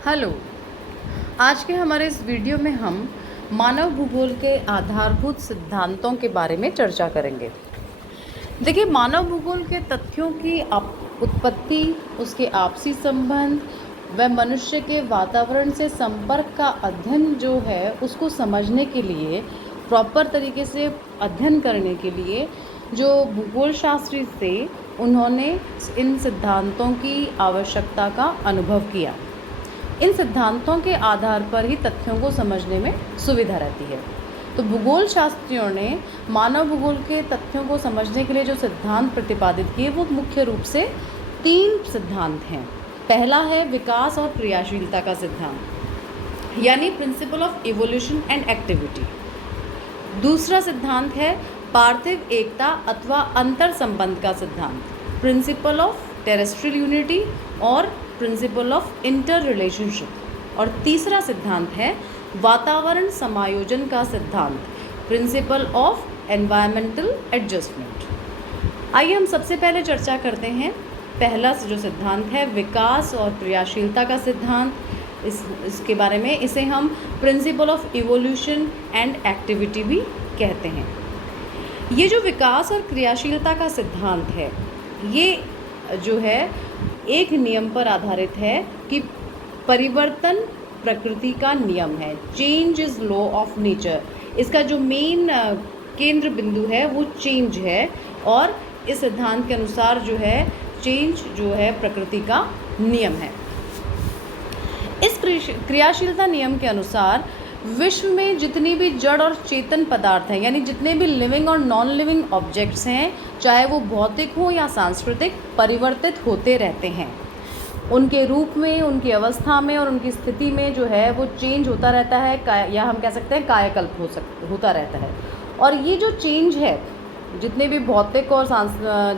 Hello. आज के हमारे इस वीडियो में हम मानव भूगोल के आधारभूत सिद्धांतों के बारे में चर्चा करेंगे। देखिए, मानव भूगोल के तथ्यों की उत्पत्ति, उसके आपसी संबंध व मनुष्य के वातावरण से संपर्क का अध्ययन जो है उसको समझने के लिए, प्रॉपर तरीके से अध्ययन करने के लिए जो भूगोल शास्त्री थे उन्होंने इन सिद्धांतों की आवश्यकता का अनुभव किया। इन सिद्धांतों के आधार पर ही तथ्यों को समझने में सुविधा रहती है। तो भूगोल शास्त्रियों ने मानव भूगोल के तथ्यों को समझने के लिए जो सिद्धांत प्रतिपादित किए वो मुख्य रूप से 3 सिद्धांत हैं। पहला है विकास और क्रियाशीलता का सिद्धांत, यानी principle of evolution and activity. दूसरा सिद्धांत है पार्थिव एकता अथवा अंतर संबंध का सिद्धांत, प्रिंसिपल ऑफ टेरेस्ट्रियल यूनिटी और प्रिंसिपल ऑफ इंटर रिलेशनशिप। और तीसरा सिद्धांत है वातावरण समायोजन का सिद्धांत, प्रिंसिपल ऑफ एनवायरमेंटल एडजस्टमेंट। आइए हम सबसे पहले चर्चा करते हैं पहला जो सिद्धांत है विकास और क्रियाशीलता का सिद्धांत। इसके बारे में इसे हम principle of evolution and activity भी कहते हैं। ये जो विकास और क्रियाशीलता का सिद्धांत है ये जो है एक नियम पर आधारित है कि परिवर्तन प्रकृति का नियम है, change is law of nature. इसका जो मेन केंद्र बिंदु है वो चेंज है, और इस सिद्धांत के अनुसार जो है चेंज जो है प्रकृति का नियम है। इस क्रियाशीलता नियम के अनुसार विश्व में जितनी भी जड़ और चेतन पदार्थ हैं, यानी जितने भी लिविंग और नॉन लिविंग ऑब्जेक्ट्स हैं, चाहे वो भौतिक हो या सांस्कृतिक, परिवर्तित होते रहते हैं। उनके रूप में, उनकी अवस्था में और उनकी स्थिति में जो है वो चेंज होता रहता है, या हम कह सकते हैं कायाकल्प होता रहता है। और ये जो चेंज है, जितने भी भौतिक और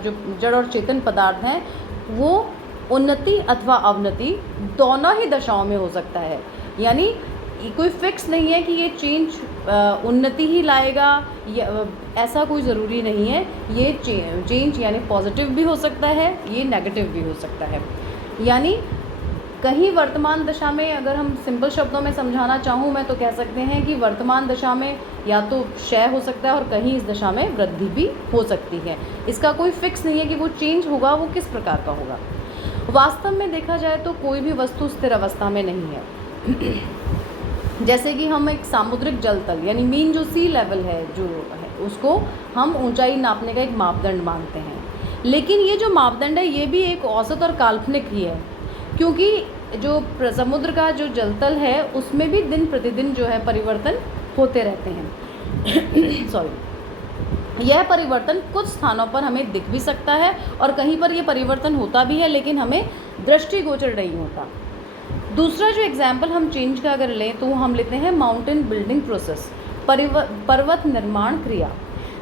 जो जड़ और चेतन पदार्थ हैं, वो उन्नति अथवा अवनति दोनों ही दशाओं में हो सकता है। यानी कोई फिक्स नहीं है कि ये चेंज उन्नति ही लाएगा, ऐसा कोई ज़रूरी नहीं है। ये चेंज यानी पॉजिटिव भी हो सकता है, ये नेगेटिव भी हो सकता है। यानी कहीं वर्तमान दशा में, अगर हम सिंपल शब्दों में समझाना चाहूँ मैं, तो कह सकते हैं कि वर्तमान दशा में या तो क्षय हो सकता है और कहीं इस दशा में वृद्धि भी हो सकती है। इसका कोई फिक्स नहीं है कि वो चेंज होगा वो किस प्रकार का होगा। वास्तव में देखा जाए तो कोई भी वस्तु स्थिर अवस्था में नहीं है। जैसे कि हम एक सामुद्रिक जल तल यानी मीन जो सी लेवल है जो है उसको हम ऊंचाई नापने का एक मापदंड मानते हैं, लेकिन ये जो मापदंड है ये भी एक औसत और काल्पनिक ही है, क्योंकि जो समुद्र का जो जलतल है उसमें भी दिन प्रतिदिन जो है परिवर्तन होते रहते हैं। सॉरी, यह परिवर्तन कुछ स्थानों पर हमें दिख भी सकता है और कहीं पर यह परिवर्तन होता भी है, लेकिन हमें दृष्टिगोचर नहीं होता। दूसरा जो एग्जाम्पल हम चेंज का अगर लें तो हम लेते हैं माउंटेन बिल्डिंग प्रोसेस, पर्वत निर्माण क्रिया।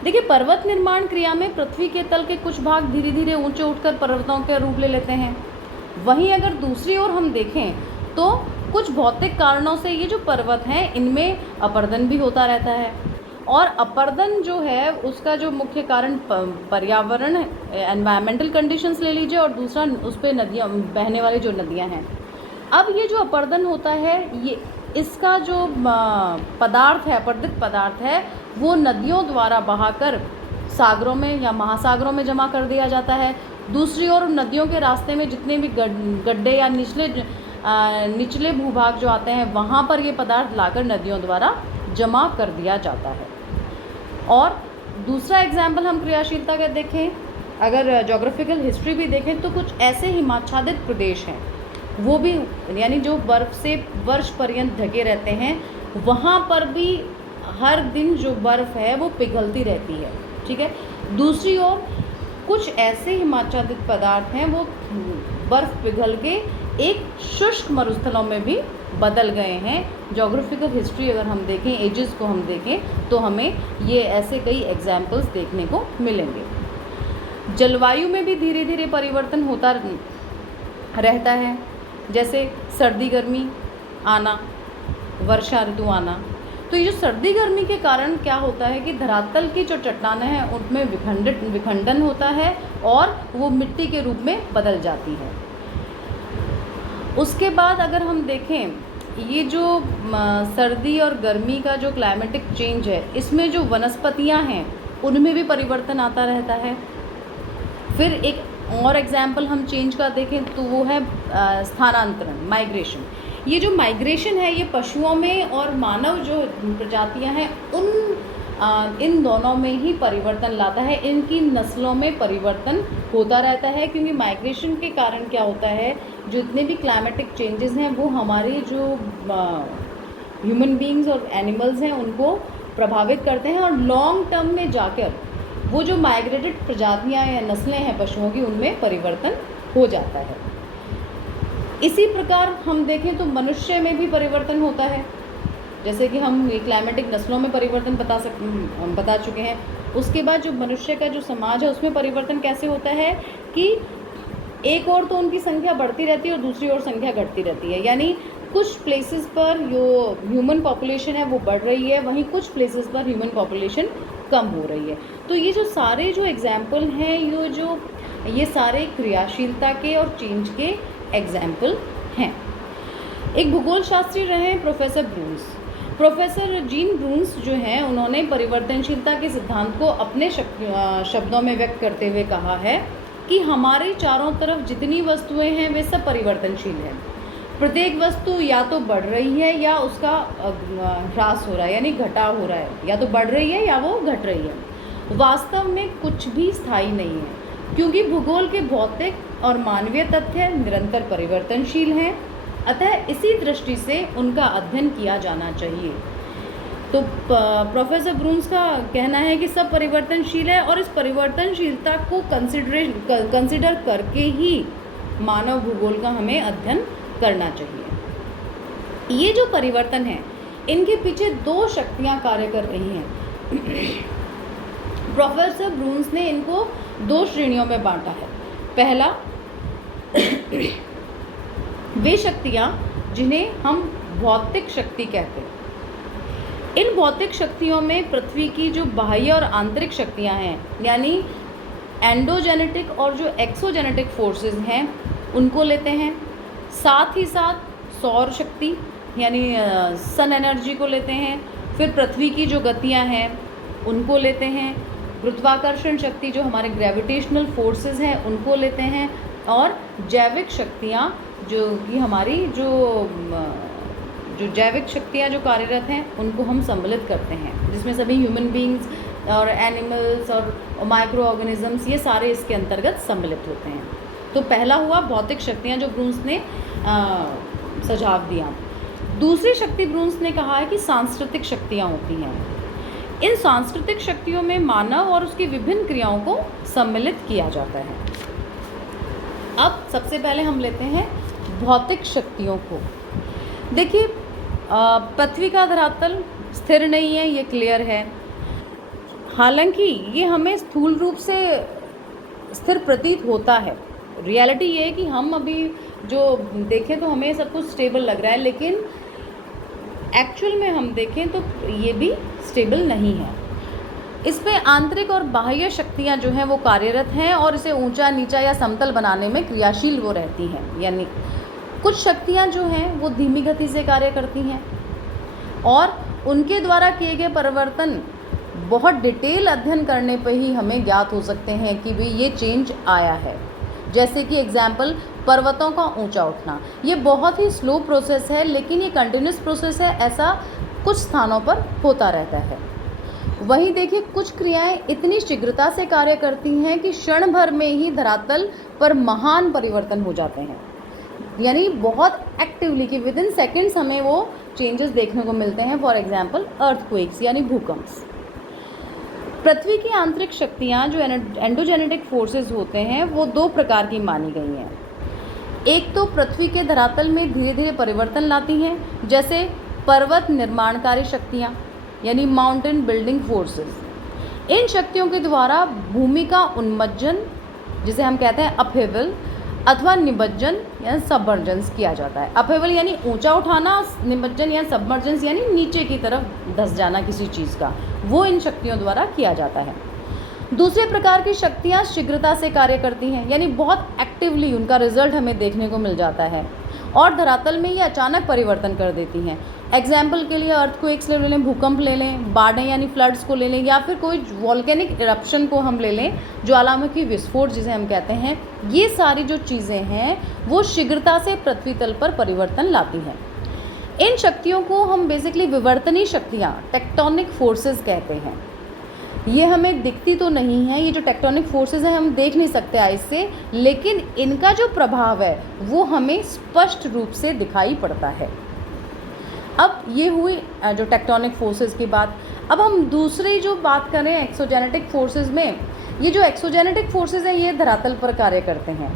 देखिए, पर्वत निर्माण क्रिया में पृथ्वी के तल के कुछ भाग धीरे धीरे ऊंचे उठकर पर्वतों के रूप ले लेते हैं। वहीं अगर दूसरी ओर हम देखें तो कुछ भौतिक कारणों से ये जो पर्वत हैं इनमें अपर्दन भी होता रहता है, और अपर्दन जो है उसका जो मुख्य कारण पर्यावरण, एनवायरमेंटल कंडीशंस ले लीजिए, और दूसरा उस पर नदियाँ, बहने वाली जो नदियाँ हैं। अब ये जो अपर्दन होता है, ये इसका जो पदार्थ है, अपर्दित पदार्थ है, वो नदियों द्वारा बहाकर सागरों में या महासागरों में जमा कर दिया जाता है। दूसरी ओर नदियों के रास्ते में जितने भी गड्ढे या निचले भूभाग जो आते हैं वहाँ पर ये पदार्थ लाकर नदियों द्वारा जमा कर दिया जाता है। और दूसरा एग्जाम्पल हम क्रियाशीलता का देखें, अगर जोग्राफिकल हिस्ट्री भी देखें तो कुछ ऐसे हिमाच्छादित प्रदेश हैं, वो भी यानी जो बर्फ़ से वर्ष पर्यंत ढके रहते हैं, वहाँ पर भी हर दिन जो बर्फ़ है वो पिघलती रहती है। ठीक है। दूसरी ओर कुछ ऐसे हिमाच्छादित पदार्थ हैं वो बर्फ़ पिघल के एक शुष्क मरुस्थलों में भी बदल गए हैं। जोग्राफिकल हिस्ट्री अगर हम देखें, एजेस को हम देखें, तो हमें ये ऐसे कई एग्जाम्पल्स देखने को मिलेंगे। जलवायु में भी धीरे धीरे परिवर्तन होता रहता है, जैसे सर्दी गर्मी आना, वर्षा ऋतु आना। तो ये जो सर्दी गर्मी के कारण क्या होता है कि धरातल की जो चट्टानें हैं उनमें विखंडन होता है और वो मिट्टी के रूप में बदल जाती है। उसके बाद अगर हम देखें, ये जो सर्दी और गर्मी का जो क्लाइमेटिक चेंज है, इसमें जो वनस्पतियां हैं उनमें भी परिवर्तन आता रहता है। फिर एक और एग्जाम्पल हम चेंज का देखें तो वो है स्थानांतरण, माइग्रेशन। ये जो माइग्रेशन है ये पशुओं में और मानव जो प्रजातियां हैं इन दोनों में ही परिवर्तन लाता है, इनकी नस्लों में परिवर्तन होता रहता है। क्योंकि माइग्रेशन के कारण क्या होता है, जो इतने भी क्लाइमेटिक चेंजेस हैं वो हमारे जो ह्यूमन बीइंग्स और एनिमल्स हैं उनको प्रभावित करते हैं, और लॉन्ग टर्म में जाकर वो जो माइग्रेटेड प्रजातियां या नस्लें हैं पशुओं की, उनमें परिवर्तन हो जाता है। इसी प्रकार हम देखें तो मनुष्य में भी परिवर्तन होता है, जैसे कि हम क्लाइमेटिक नस्लों में परिवर्तन बता चुके हैं। उसके बाद जो मनुष्य का जो समाज है उसमें परिवर्तन कैसे होता है कि एक और तो उनकी संख्या बढ़ती रहती है और दूसरी ओर संख्या घटती रहती है। यानी कुछ प्लेसेस पर जो ह्यूमन पॉपुलेशन है वो बढ़ रही है, वहीं कुछ प्लेसेस पर ह्यूमन पॉपुलेशन कम हो रही है। तो ये जो सारे जो एग्जाम्पल हैं, ये सारे क्रियाशीलता के और चेंज के एग्जाम्पल हैं। एक भूगोल शास्त्री रहे प्रोफेसर ब्रून्स। प्रोफेसर जीन ब्रून्स जो हैं, उन्होंने परिवर्तनशीलता के सिद्धांत को अपने शब्दों में व्यक्त करते हुए कहा है कि हमारे चारों तरफ जितनी वस्तुएं हैं वे सब परिवर्तनशील हैं। प्रत्येक वस्तु या तो बढ़ रही है या उसका ह्रास हो रहा है, यानी घटाव हो रहा है, या तो बढ़ रही है या वो घट रही है। वास्तव में कुछ भी स्थायी नहीं है, क्योंकि भूगोल के भौतिक और मानवीय तथ्य निरंतर परिवर्तनशील हैं। अतः इसी दृष्टि से उनका अध्ययन किया जाना चाहिए। तो प्रोफेसर ब्रून्स का कहना है कि सब परिवर्तनशील है और इस परिवर्तनशीलता को कंसिडर करके ही मानव भूगोल का हमें अध्ययन करना चाहिए। ये जो परिवर्तन है, इनके पीछे दो शक्तियां कार्य कर रही हैं। प्रोफेसर ब्रून्स ने इनको दो श्रेणियों में बांटा है। पहला, वे शक्तियां जिन्हें हम भौतिक शक्ति कहते हैं। इन भौतिक शक्तियों में पृथ्वी की जो बाह्य और आंतरिक शक्तियां हैं, यानी एंडोजेनेटिक और जो एक्सोजेनेटिक फोर्सेस हैं, उनको लेते हैं। साथ ही साथ सौर शक्ति यानी सन एनर्जी को लेते हैं। फिर पृथ्वी की जो गतियां हैं उनको लेते हैं। गुरुत्वाकर्षण शक्ति जो हमारे ग्रेविटेशनल फोर्सेस हैं उनको लेते हैं। और जैविक शक्तियां जो कि हमारी जो जैविक शक्तियां जो कार्यरत हैं उनको हम सम्मिलित करते हैं, जिसमें सभी ह्यूमन बीइंग्स और एनिमल्स और माइक्रो ऑर्गेनिजम्स ये सारे इसके अंतर्गत सम्मिलित होते हैं। तो पहला हुआ भौतिक शक्तियां जो ब्रून्स ने सुझाव दिया। दूसरी शक्ति ब्रून्स ने कहा है कि सांस्कृतिक शक्तियां होती हैं। इन सांस्कृतिक शक्तियों में मानव और उसकी विभिन्न क्रियाओं को सम्मिलित किया जाता है। अब सबसे पहले हम लेते हैं भौतिक शक्तियों को। देखिए, पृथ्वी का धरातल स्थिर नहीं है, ये क्लियर है। हालांकि ये हमें स्थूल रूप से स्थिर प्रतीत होता है। रियलिटी ये है कि हम अभी जो देखें तो हमें सब कुछ स्टेबल लग रहा है, लेकिन एक्चुअल में हम देखें तो ये भी स्टेबल नहीं है। इस पे आंतरिक और बाह्य शक्तियां जो हैं वो कार्यरत हैं और इसे ऊंचा नीचा या समतल बनाने में क्रियाशील वो रहती हैं। यानी कुछ शक्तियां जो हैं वो धीमी गति से कार्य करती हैं और उनके द्वारा किए गए परिवर्तन बहुत डिटेल अध्ययन करने पर ही हमें ज्ञात हो सकते हैं कि भाई ये चेंज आया है। जैसे कि एग्जाम्पल, पर्वतों का ऊंचा उठना, ये बहुत ही स्लो प्रोसेस है, लेकिन ये कंटिन्यूस प्रोसेस है, ऐसा कुछ स्थानों पर होता रहता है। वहीं देखिए, कुछ क्रियाएं इतनी शीघ्रता से कार्य करती हैं कि क्षण भर में ही धरातल पर महान परिवर्तन हो जाते हैं। यानी बहुत एक्टिवली कि विद इन सेकेंड्स हमें वो चेंजेस देखने को मिलते हैं। फॉर एग्जाम्पल अर्थक्वेक्स यानी भूकंप। पृथ्वी की आंतरिक शक्तियाँ जो एंडोजेनेटिक फोर्सेस होते हैं वो दो प्रकार की मानी गई हैं। एक तो पृथ्वी के धरातल में धीरे धीरे परिवर्तन लाती हैं, जैसे पर्वत निर्माणकारी शक्तियाँ यानी माउंटेन बिल्डिंग फोर्सेस। इन शक्तियों के द्वारा भूमि का उन्मज्जन, जिसे हम कहते हैं अपहेवल, अथवा निमज्जन या सबमर्जेंस किया जाता है। अपहेवल यानी ऊंचा उठाना, निमज्जन या सबमर्जेंस यानी नीचे की तरफ धंस जाना किसी चीज़ का, वो इन शक्तियों द्वारा किया जाता है। दूसरे प्रकार की शक्तियाँ शीघ्रता से कार्य करती हैं, यानी बहुत एक्टिवली उनका रिजल्ट हमें देखने को मिल जाता है। और धरातल में ये अचानक परिवर्तन कर देती हैं। एग्जाम्पल के लिए अर्थक्वेक्स ले लें, भूकंप ले लें, बाढ़ें यानी फ्लड्स को ले लें, या फिर कोई वॉल्केनिक इरप्शन को हम ले लें, ज्वालामुखी विस्फोट जिसे हम कहते हैं। ये सारी जो चीज़ें हैं वो शीघ्रता से पृथ्वी तल पर परिवर्तन लाती हैं। इन शक्तियों को हम बेसिकली विवर्तनीय शक्तियाँ, टेक्टोनिक फोर्सेस कहते हैं। ये हमें दिखती तो नहीं है, ये जो टेक्टोनिक फोर्सेस हैं हम देख नहीं सकते आइज से, लेकिन इनका जो प्रभाव है वो हमें स्पष्ट रूप से दिखाई पड़ता है। अब ये हुई जो टेक्टोनिक फोर्सेस की बात। अब हम दूसरी जो बात करें एक्सोजेनेटिक फोर्सेस में, ये जो एक्सोजेनेटिक फोर्सेस हैं ये धरातल पर कार्य करते हैं।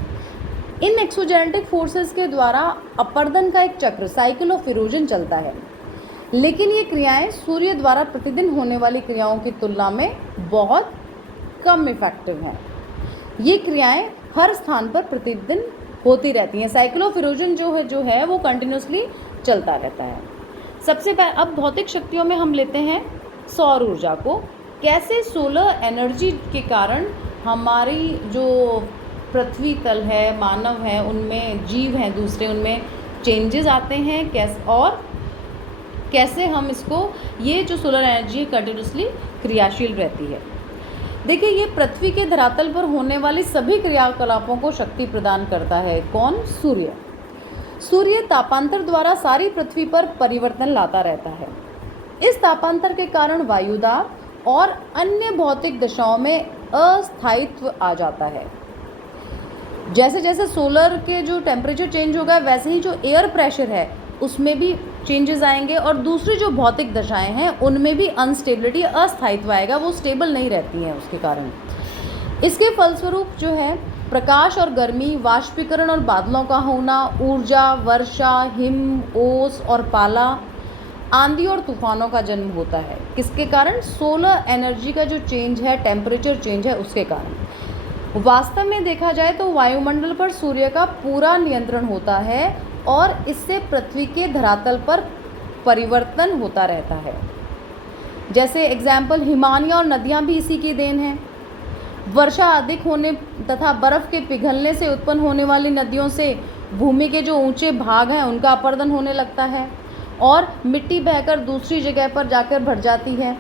इन एक्सोजेनेटिक फोर्सेस के द्वारा अपर्दन का एक चक्र, साइकिल ऑफ इरोजन चलता है, लेकिन ये क्रियाएं सूर्य द्वारा प्रतिदिन होने वाली क्रियाओं की तुलना में बहुत कम इफेक्टिव हैं। ये क्रियाएं हर स्थान पर प्रतिदिन होती रहती हैं। साइकिल ऑफ इरोजन जो है वो कंटिन्यूसली चलता रहता है। सबसे पहले अब भौतिक शक्तियों में हम लेते हैं सौर ऊर्जा को। कैसे सोलर एनर्जी के कारण हमारी जो पृथ्वी तल है, मानव है, उनमें जीव हैं दूसरे, उनमें चेंजेस आते हैं, कैसे हम इसको, ये जो सोलर एनर्जी कंटिन्यूसली क्रियाशील रहती है। देखिए, ये पृथ्वी के धरातल पर होने वाली सभी क्रियाकलापों को शक्ति प्रदान करता है। कौन? सूर्य। सूर्य तापांतर द्वारा सारी पृथ्वी पर परिवर्तन लाता रहता है। इस तापांतर के कारण वायुदाब और अन्य भौतिक दशाओं में अस्थायित्व आ जाता है। जैसे जैसे सोलर के जो टेम्परेचर चेंज होगा, वैसे ही जो एयर प्रेशर है उसमें भी चेंजेस आएंगे, और दूसरी जो भौतिक दशाएं हैं उनमें भी अनस्टेबिलिटी, अस्थायित्व आएगा, वो स्टेबल नहीं रहती हैं उसके कारण। इसके फलस्वरूप जो है प्रकाश और गर्मी, वाष्पीकरण और बादलों का होना, ऊर्जा, वर्षा, हिम, ओस और पाला, आंधी और तूफानों का जन्म होता है। किसके कारण? सोलर एनर्जी का जो चेंज है, टेम्परेचर चेंज है, उसके कारण। वास्तव में देखा जाए तो वायुमंडल पर सूर्य का पूरा नियंत्रण होता है और इससे पृथ्वी के धरातल पर परिवर्तन होता रहता है। जैसे एग्जाम्पल, हिमालय और नदियाँ भी इसी की देन हैं। वर्षा अधिक होने तथा बर्फ़ के पिघलने से उत्पन्न होने वाली नदियों से भूमि के जो ऊंचे भाग हैं उनका अपरदन होने लगता है, और मिट्टी बहकर दूसरी जगह पर जाकर भर जाती है,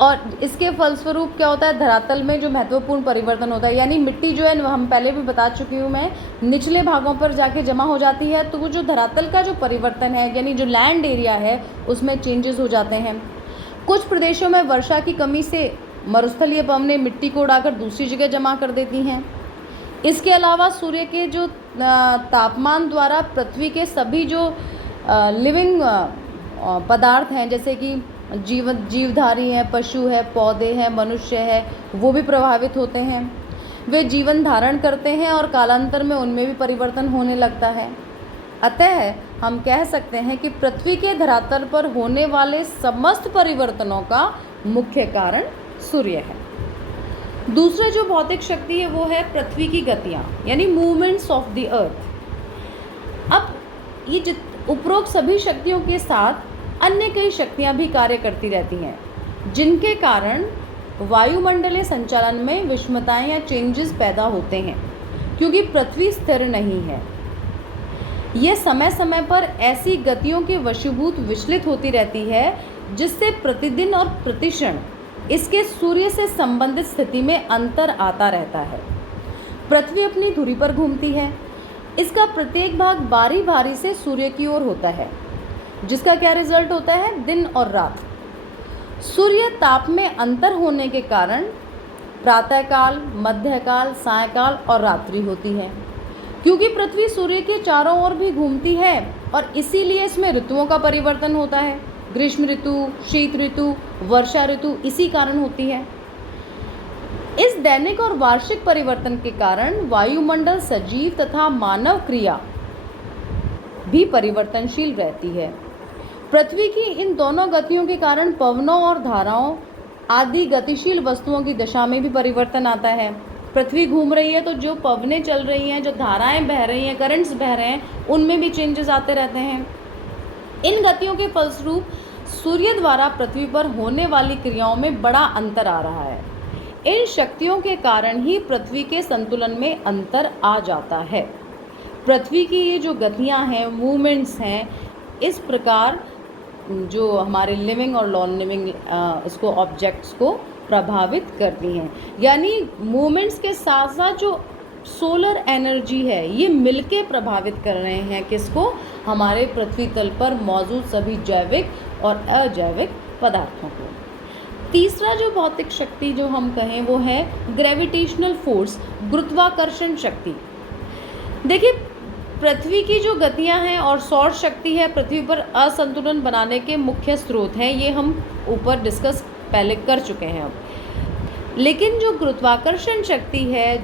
और इसके फलस्वरूप क्या होता है? धरातल में जो महत्वपूर्ण परिवर्तन होता है, यानी मिट्टी जो है, हम पहले भी बता चुकी हूँ मैं, निचले भागों पर जाके जमा हो जाती है, तो वो जो धरातल का जो परिवर्तन है, यानी जो लैंड एरिया है, उसमें चेंजेस हो जाते हैं। कुछ प्रदेशों में वर्षा की कमी से मरुस्थलीय पवनें मिट्टी को उड़ाकर दूसरी जगह जमा कर देती हैं। इसके अलावा सूर्य के जो तापमान द्वारा पृथ्वी के सभी जो लिविंग पदार्थ हैं, जैसे कि जीवधारी हैं, पशु है, पौधे हैं, मनुष्य है, वो भी प्रभावित होते हैं। वे जीवन धारण करते हैं और कालांतर में उनमें भी परिवर्तन होने लगता है। अतः हम कह सकते हैं कि पृथ्वी के धरातल पर होने वाले समस्त परिवर्तनों का मुख्य कारण सूर्य है। दूसरा जो भौतिक शक्ति है वो है पृथ्वी की गतियाँ, यानी मूवमेंट्स ऑफ द अर्थ। अब ये उपरोक्त सभी शक्तियों के साथ अन्य कई शक्तियाँ भी कार्य करती रहती हैं, जिनके कारण वायुमंडलीय संचालन में विषमताएं या चेंजेस पैदा होते हैं, क्योंकि पृथ्वी स्थिर नहीं है। यह समय समय पर ऐसी गतियों के वशीभूत विचलित होती रहती है जिससे प्रतिदिन और प्रतिक्षण इसके सूर्य से संबंधित स्थिति में अंतर आता रहता है। पृथ्वी अपनी धुरी पर घूमती है। इसका प्रत्येक भाग बारी बारी से सूर्य की ओर होता है, जिसका क्या रिजल्ट होता है? दिन और रात। सूर्य ताप में अंतर होने के कारण प्रातःकाल, मध्यकाल, सायंकाल और रात्रि होती है। क्योंकि पृथ्वी सूर्य के चारों ओर भी घूमती है और इसीलिए इसमें ऋतुओं का परिवर्तन होता है। ग्रीष्म ऋतु, शीत ऋतु, वर्षा ऋतु इसी कारण होती है। इस दैनिक और वार्षिक परिवर्तन के कारण वायुमंडल, सजीव तथा मानव क्रिया भी परिवर्तनशील रहती है। पृथ्वी की इन दोनों गतियों के कारण पवनों और धाराओं आदि गतिशील वस्तुओं की दशा में भी परिवर्तन आता है। पृथ्वी घूम रही है तो जो पवनें चल रही हैं, जो धाराएं बह रही हैं, करंट्स बह रहे हैं, उनमें भी चेंजेस आते रहते हैं। इन गतियों के फलस्वरूप सूर्य द्वारा पृथ्वी पर होने वाली क्रियाओं में बड़ा अंतर आ रहा है। इन शक्तियों के कारण ही पृथ्वी के संतुलन में अंतर आ जाता है। पृथ्वी की ये जो गतियाँ हैं, मूवमेंट्स हैं, इस प्रकार जो हमारे लिविंग और नॉन लिविंग इसको ऑब्जेक्ट्स को प्रभावित करती हैं। यानी मूवमेंट्स के साथ साथ जो सोलर एनर्जी है ये मिलके प्रभावित कर रहे हैं किसको, हमारे पृथ्वी तल पर मौजूद सभी जैविक और अजैविक पदार्थों को। तीसरा जो भौतिक शक्ति जो हम कहें वो है ग्रेविटेशनल फोर्स, गुरुत्वाकर्षण शक्ति। देखिए, पृथ्वी की जो गतियां हैं और सौर शक्ति है पृथ्वी पर असंतुलन बनाने के मुख्य स्रोत हैं, ये हम ऊपर डिस्कस पहले कर चुके हैं अब। लेकिन जो गुरुत्वाकर्षण शक्ति है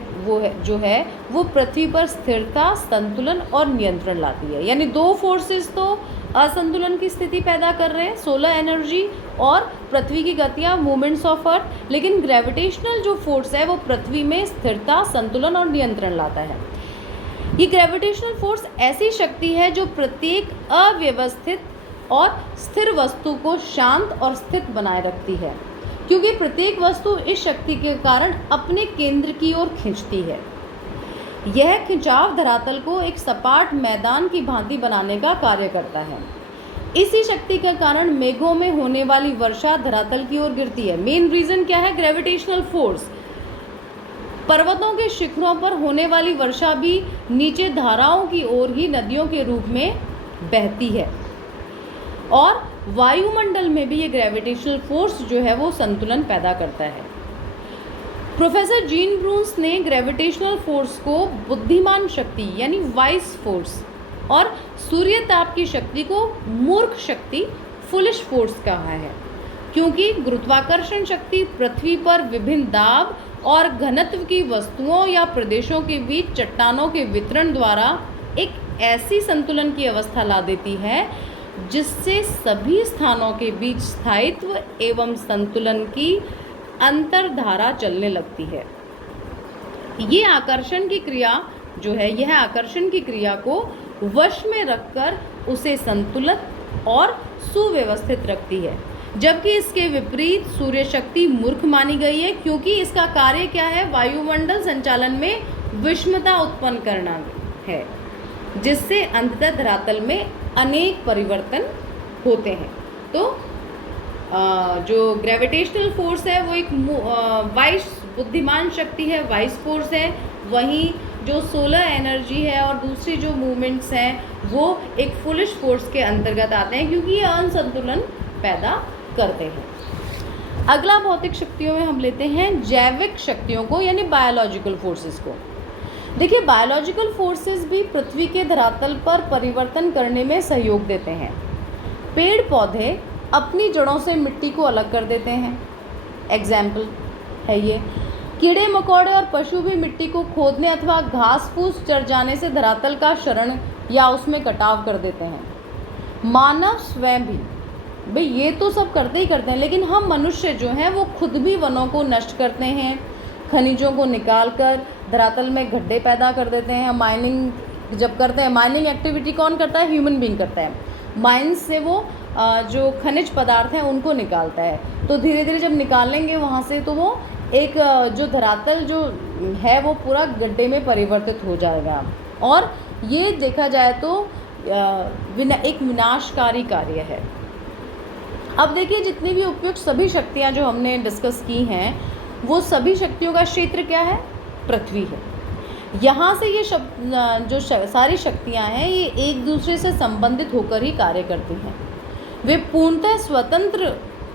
वो पृथ्वी पर स्थिरता, संतुलन और नियंत्रण लाती है। यानी दो फोर्सेस तो असंतुलन की स्थिति पैदा कर रहे हैं, सोलर एनर्जी और पृथ्वी की गतियां, मूवमेंट्स ऑफ अर्थ। लेकिन ग्रेविटेशनल जो फोर्स है वो पृथ्वी में स्थिरता, संतुलन और नियंत्रण लाता है। ये ग्रेविटेशनल फोर्स ऐसी शक्ति है जो प्रत्येक अव्यवस्थित और स्थिर वस्तु को शांत और स्थित बनाए रखती है, क्योंकि प्रत्येक वस्तु इस शक्ति के कारण अपने केंद्र की ओर खींचती है। यह खिंचाव धरातल को एक सपाट मैदान की भांति बनाने का कार्य करता है। इसी शक्ति के कारण मेघों में होने वाली वर्षा धरातल की ओर गिरती है। मेन रीजन क्या है? Gravitational force. पर्वतों के शिखरों पर होने वाली वर्षा भी नीचे धाराओं की ओर ही नदियों के रूप में बहती है, और वायुमंडल में भी ये ग्रेविटेशनल फोर्स जो है वो संतुलन पैदा करता है। प्रोफेसर जीन ब्रून्स ने ग्रेविटेशनल फोर्स को बुद्धिमान शक्ति यानी वाइस फोर्स और सूर्य ताप की शक्ति को मूर्ख शक्ति, फुलिश फोर्स कहा है, क्योंकि गुरुत्वाकर्षण शक्ति पृथ्वी पर विभिन्न दाब और घनत्व की वस्तुओं या प्रदेशों के बीच चट्टानों के वितरण द्वारा एक ऐसी संतुलन की अवस्था ला देती है जिससे सभी स्थानों के बीच स्थायित्व एवं संतुलन की अंतरधारा चलने लगती है। ये आकर्षण की क्रिया जो है, यह आकर्षण की क्रिया को वश में रखकर उसे संतुलित और सुव्यवस्थित रखती है, जबकि इसके विपरीत सूर्य शक्ति मूर्ख मानी गई है, क्योंकि इसका कार्य क्या है? वायुमंडल संचालन में विषमता उत्पन्न करना है, जिससे अंततः धरातल में अनेक परिवर्तन होते हैं। तो जो ग्रेविटेशनल फोर्स है वो एक वाइस बुद्धिमान शक्ति है, वाइस फोर्स है। वहीं जो सोलर एनर्जी है और दूसरी जो मूवमेंट्स हैं वो एक फुलिश फोर्स के अंतर्गत आते हैं, क्योंकि ये असंतुलन पैदा करते हैं। अगला भौतिक शक्तियों में हम लेते हैं जैविक शक्तियों को, यानी बायोलॉजिकल फोर्सेस को। देखिए, बायोलॉजिकल फोर्सेस भी पृथ्वी के धरातल पर परिवर्तन करने में सहयोग देते हैं। पेड़ पौधे अपनी जड़ों से मिट्टी को अलग कर देते हैं, एग्जाम्पल है ये। कीड़े मकोड़े और पशु भी मिट्टी को खोदने अथवा घास फूस चढ़ जाने से धरातल का क्षरण या उसमें कटाव कर देते हैं। मानव स्वयं भी, भाई ये तो सब करते ही करते हैं, लेकिन हम मनुष्य जो हैं वो खुद भी वनों को नष्ट करते हैं, खनिजों को निकाल कर धरातल में गड्ढे पैदा कर देते हैं। माइनिंग जब करते हैं, माइनिंग एक्टिविटी कौन करता है? ह्यूमन बीइंग करता है। माइंस से वो जो खनिज पदार्थ हैं उनको निकालता है। तो धीरे धीरे जब निकालेंगे वहाँ से, तो वो एक जो धरातल जो है वो पूरा गड्ढे में परिवर्तित हो जाएगा, और ये देखा जाए तो एक विनाशकारी कार्य है। अब देखिए, जितनी भी उपयुक्त सभी शक्तियाँ जो हमने डिस्कस की हैं, वो सभी शक्तियों का क्षेत्र क्या है? पृथ्वी है। यहाँ से ये जो सारी शक्तियाँ हैं ये एक दूसरे से संबंधित होकर ही कार्य करती हैं। वे पूर्णतः स्वतंत्र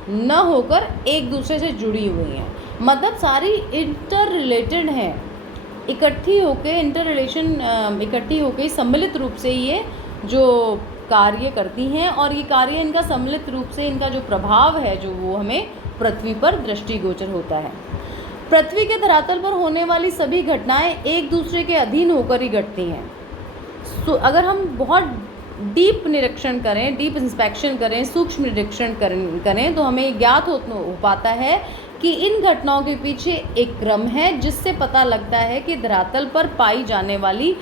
न होकर एक दूसरे से जुड़ी हुई हैं, मतलब सारी इंटर रिलेटेड हैं, इकट्ठी होके सम्मिलित रूप से ये जो कार्य करती हैं, और ये कार्य इनका सम्मिलित रूप से इनका जो प्रभाव है जो वो हमें पृथ्वी पर दृष्टिगोचर होता है। पृथ्वी के धरातल पर होने वाली सभी घटनाएं एक दूसरे के अधीन होकर ही घटती हैं। तो अगर हम बहुत डीप निरीक्षण करें, डीप इंस्पेक्शन करें, सूक्ष्म निरीक्षण करें तो हमें ज्ञात हो पाता है कि इन घटनाओं के पीछे एक क्रम है, जिससे पता लगता है कि धरातल पर पाई जाने वाली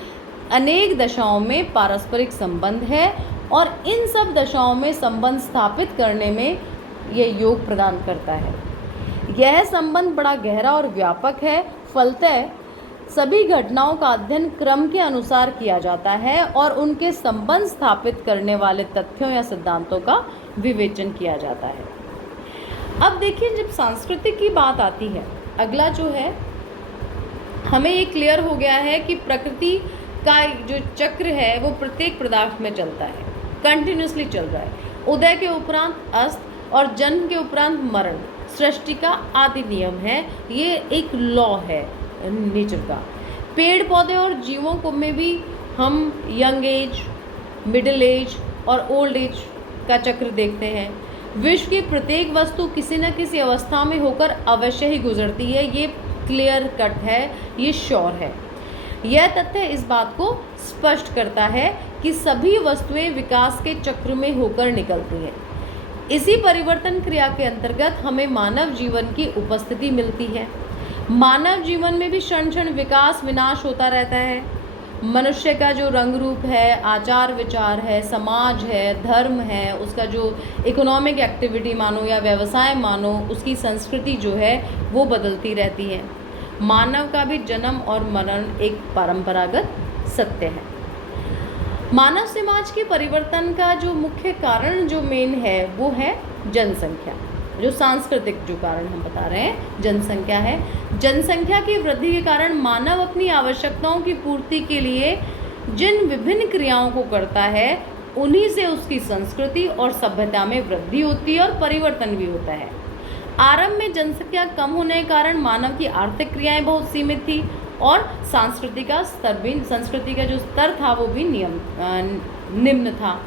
अनेक दशाओं में पारस्परिक संबंध है, और इन सब दशाओं में संबंध स्थापित करने में यह योग प्रदान करता है। यह संबंध बड़ा गहरा और व्यापक है। फलतः सभी घटनाओं का अध्ययन क्रम के अनुसार किया जाता है और उनके संबंध स्थापित करने वाले तथ्यों या सिद्धांतों का विवेचन किया जाता है। अब देखिए, जब सांस्कृतिक की बात आती है, अगला जो है, हमें ये क्लियर हो गया है कि प्रकृति का जो चक्र है वो प्रत्येक पदार्थ में चलता है, कंटिन्यूसली चल रहा है। उदय के उपरांत अस्त और जन्म के उपरांत मरण सृष्टि का आदि नियम है, ये एक लॉ है नेचर का। पेड़ पौधे और जीवों को में भी हम यंग एज, मिडिल एज और ओल्ड एज का चक्र देखते हैं। विश्व की प्रत्येक वस्तु किसी न किसी अवस्था में होकर अवश्य ही गुजरती है, ये क्लियर कट है, ये श्योर है। यह तथ्य इस बात को स्पष्ट करता है कि सभी वस्तुएं विकास के चक्र में होकर निकलती हैं। इसी परिवर्तन क्रिया के अंतर्गत हमें मानव जीवन की उपस्थिति मिलती है। मानव जीवन में भी क्षण क्षण विकास विनाश होता रहता है। मनुष्य का जो रंग रूप है, आचार विचार है, समाज है, धर्म है, उसका जो इकोनॉमिक एक्टिविटी मानो या व्यवसाय मानो, उसकी संस्कृति जो है वो बदलती रहती है। मानव का भी जन्म और मरण एक परंपरागत सत्य है। मानव समाज के परिवर्तन का जो मुख्य कारण जो मेन है वो है जनसंख्या। जो सांस्कृतिक जो कारण हम बता रहे हैं जनसंख्या है। जनसंख्या की वृद्धि के कारण मानव अपनी आवश्यकताओं की पूर्ति के लिए जिन विभिन्न क्रियाओं को करता है, उन्हीं से उसकी संस्कृति और सभ्यता में वृद्धि होती है और परिवर्तन भी होता है। आरंभ में जनसंख्या कम होने के कारण मानव की आर्थिक क्रियाएं बहुत सीमित थी और संस्कृति का जो स्तर था वो भी निम्न था।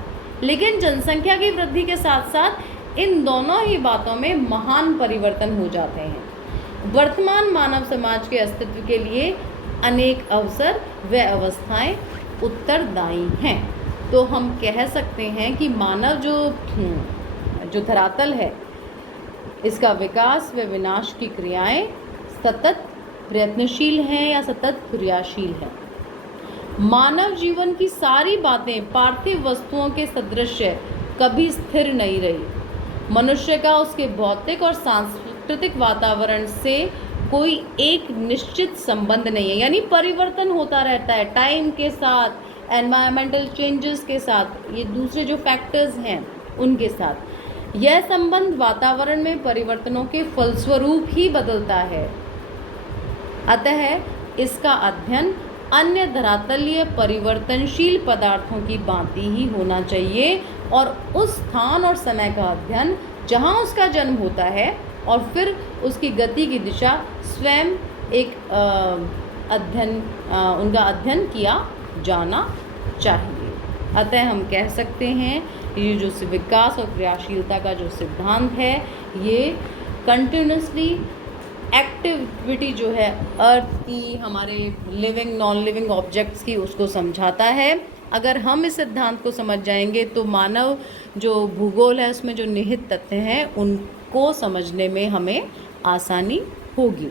लेकिन जनसंख्या की वृद्धि के साथ साथ इन दोनों ही बातों में महान परिवर्तन हो जाते हैं। वर्तमान मानव समाज के अस्तित्व के लिए अनेक अवसर व अवस्थाएं उत्तरदायी हैं। तो हम कह सकते हैं कि मानव जो धरातल है, इसका विकास व विनाश की क्रियाएं सतत प्रयत्नशील हैं या सतत क्रियाशील है। मानव जीवन की सारी बातें पार्थिव वस्तुओं के सदृश कभी स्थिर नहीं रही। मनुष्य का उसके भौतिक और सांस्कृतिक वातावरण से कोई एक निश्चित संबंध नहीं है, यानी परिवर्तन होता रहता है टाइम के साथ, एनवायरमेंटल चेंजेस के साथ, ये दूसरे जो फैक्टर्स हैं उनके साथ। यह संबंध वातावरण में परिवर्तनों के फलस्वरूप ही बदलता है। अतः इसका अध्ययन अन्य धरातलीय परिवर्तनशील पदार्थों की भांति ही होना चाहिए और उस स्थान और समय का अध्ययन जहाँ उसका जन्म होता है और फिर उसकी गति की दिशा स्वयं एक उनका अध्ययन किया जाना चाहिए। अतः हम कह सकते हैं ये जो विकास और क्रियाशीलता का जो सिद्धांत है, ये कंटिन्यूसली एक्टिविटी जो है अर्थ की, हमारे लिविंग नॉन लिविंग ऑब्जेक्ट्स की, उसको समझाता है। अगर हम इस सिद्धांत को समझ जाएंगे तो मानव जो भूगोल है उसमें जो निहित तथ्य हैं उनको समझने में हमें आसानी होगी।